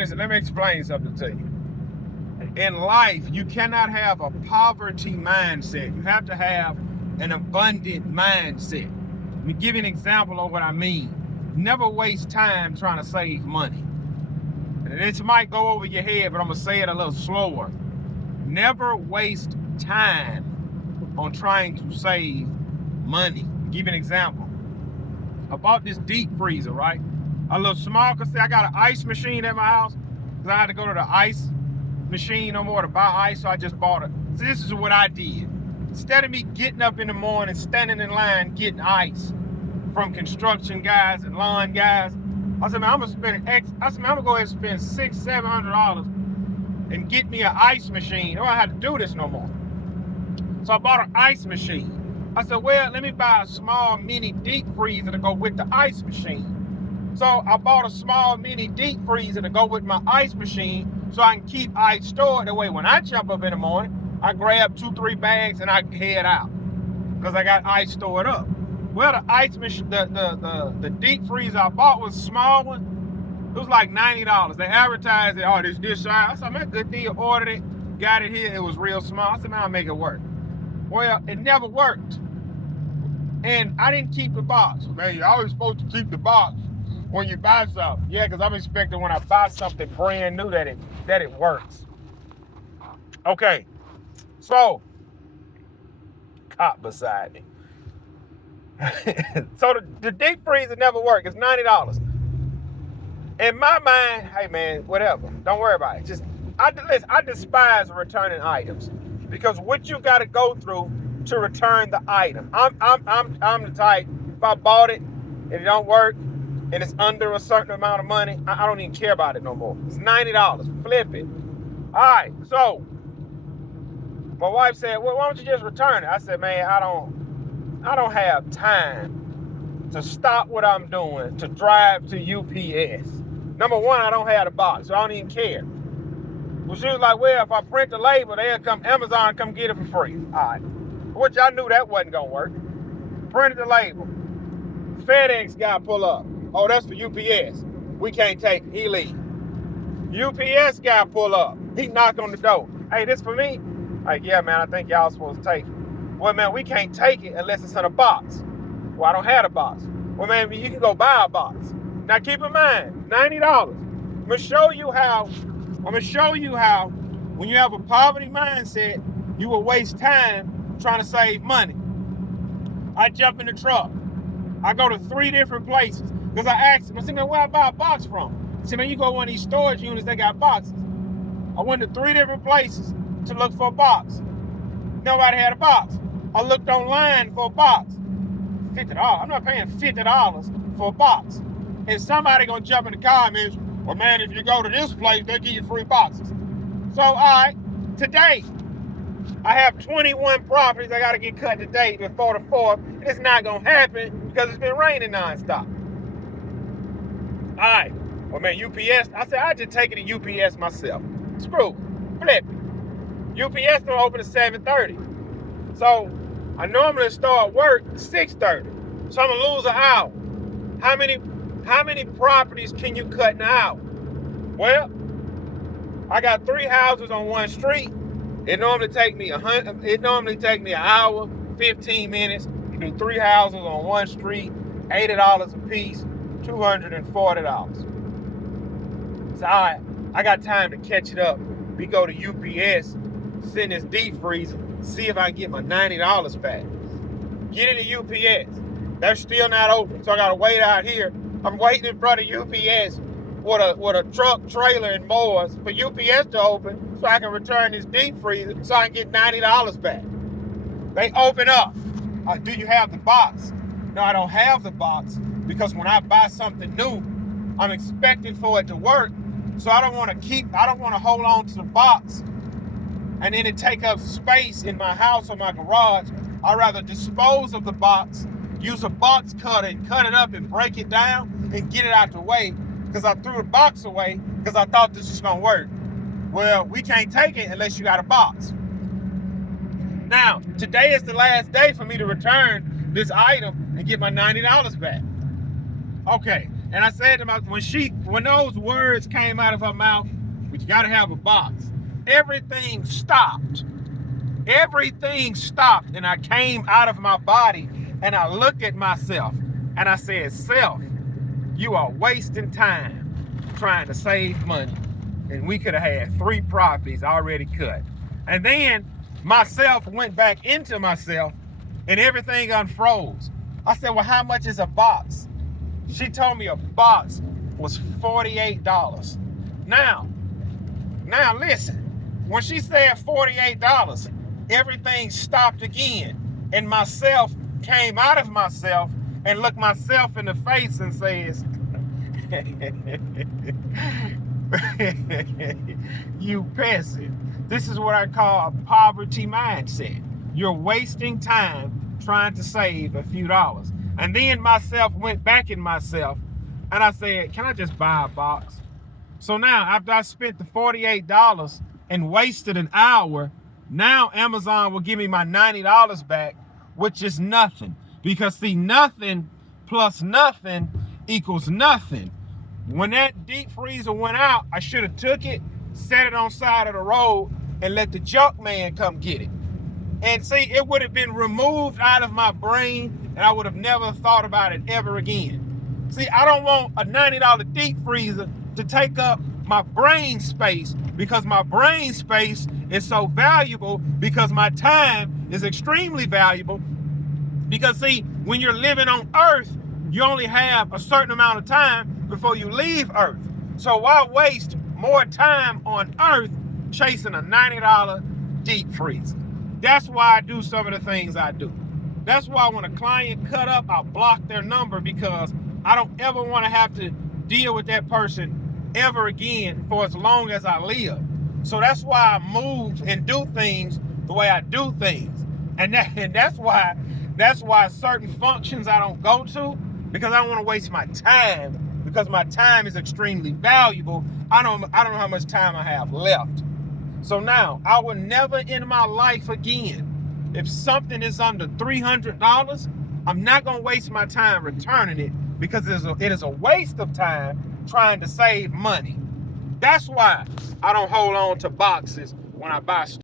Listen, let me explain something to you. In life, you cannot have a poverty mindset. You have to have an abundant mindset. Let me give you an example of what I mean. Never waste time trying to save money. And this might go over your head, but I'm going to say it a little slower. Never waste time on trying to save money. I'll give you an example. I bought this deep freezer, right? A little small, because I got an ice machine at my house. Because I had to go to the ice machine no more to buy ice, so I just bought it. So this is what I did. Instead of me getting up in the morning, standing in line, getting ice from construction guys and lawn guys, I said, man, I'm gonna go ahead and spend $600-700 and get me an ice machine. I don't have to do this no more. So I bought an ice machine. I said, well, let me buy a small mini deep freezer to go with the ice machine. So I bought a small mini deep freezer to go with my ice machine so I can keep ice stored. That way when I jump up in the morning, I grab 2-3 bags and I head out because I got ice stored up. Well, the ice machine, the deep freezer I bought was a small one. It was like $90. They advertised it, oh, this size. I said, man, good deal. Ordered it, got it here. It was real small. I said, man, I'll make it work. Well, it never worked. And I didn't keep the box. Man, you're always supposed to keep the box when you buy something. Yeah, because I'm expecting when I buy something brand new that it works. Okay, so, cop beside me. So the deep freezer never worked. It's $90. In my mind, hey man, whatever. Don't worry about it. I despise returning items because what you got to go through to return the item. I'm the type. If I bought it and it don't work and it's under a certain amount of money, I don't even care about it no more. It's $90. Flip it. All right. So my wife said, well, why don't you just return it? I said, man, I don't have time to stop what I'm doing to drive to UPS. Number one, I don't have the box, so I don't even care. Well, she was like, well, if I print the label, they'll come, Amazon come get it for free. All right. Which I knew that wasn't going to work. Printed the label. FedEx guy pull up. Oh, that's for UPS. We can't take it. He leave. UPS guy pull up. He knock on the door. Hey, this for me? Like, yeah, man, I think y'all supposed to take it. Well, man, we can't take it unless it's in a box. Well, I don't have a box. Well, man, you can go buy a box. Now, keep in mind, $90. I'm going to show you how when you have a poverty mindset, you will waste time trying to save money. I jump in the truck. I go to 3 different places because I asked him, I said, man, where I buy a box from? He said, man, you go to one of these storage units, they got boxes. I went to 3 different places to look for a box. Nobody had a box. I looked online for a box. $50. I'm not paying $50 for a box. And somebody gonna jump in the comments, well, man, if you go to this place, they give you free boxes. So, all right, today, I have 21 properties I gotta get cut today before the 4th. It's not gonna happen because it's been raining nonstop. All right, well, man, UPS, I said, I just take it to UPS myself. Screw it, flip it. UPS don't open at 7:30. So, I normally start work at 6:30. So I'm gonna lose an hour. How many properties can you cut in an hour? Well, I got 3 houses on one street. It normally take me an hour, 15 minutes to do 3 houses on one street, $80 a piece, $240. So I got time to catch it up. We go to UPS, send this deep freezer, see if I can get my $90 back. Get it to UPS. They're still not open, so I gotta wait out here. I'm waiting in front of UPS with a truck, trailer, and mowers for UPS to open so I can return this deep freezer so I can get $90 back. They open up. Do you have the box? No, I don't have the box because when I buy something new, I'm expecting for it to work. So I don't want to hold on to the box and then it take up space in my house or my garage. I'd rather dispose of the box, use a box cutter and cut it up and break it down and get it out the way because I threw the box away because I thought this was gonna work. Well, we can't take it unless you got a box. Now, today is the last day for me to return this item and get my $90 back. Okay, And I said to myself, when those words came out of her mouth, "But you gotta have a box," everything stopped. Everything stopped, and I came out of my body and I looked at myself and I said, "Self, you are wasting time trying to save money." And we could have had 3 properties already cut. And then myself went back into myself and everything unfroze. I said, "Well, how much is a box?" She told me a box was $48. Now listen, when she said $48, everything stopped again. And myself came out of myself and looked myself in the face and says, "You peasant." This is what I call a poverty mindset. You're wasting time trying to save a few dollars. And then myself went back in myself and I said, "Can I just buy a box?" So now, after I spent the $48 and wasted an hour, now Amazon will give me my $90 back, which is nothing. Because see, nothing plus nothing equals nothing. When that deep freezer went out, I should have took it, set it on side of the road, and let the junk man come get it. And see, it would have been removed out of my brain, and I would have never thought about it ever again. See, I don't want a $90 deep freezer to take up my brain space, because my brain space is so valuable, because my time is extremely valuable. Because see, when you're living on Earth, you only have a certain amount of time before you leave Earth. So why waste more time on Earth chasing a $90 deep freezer? That's why I do some of the things I do. That's why when a client cut up, I block their number, because I don't ever want to have to deal with that person ever again for as long as I live. So that's why I move and do things the way I do things. And that's why certain functions I don't go to, because I don't want to waste my time, because my time is extremely valuable. I don't know how much time I have left. So now, I will never in my life again, if something is under $300, I'm not going to waste my time returning it, because it is a waste of time trying to save money. That's why I don't hold on to boxes when I buy stuff.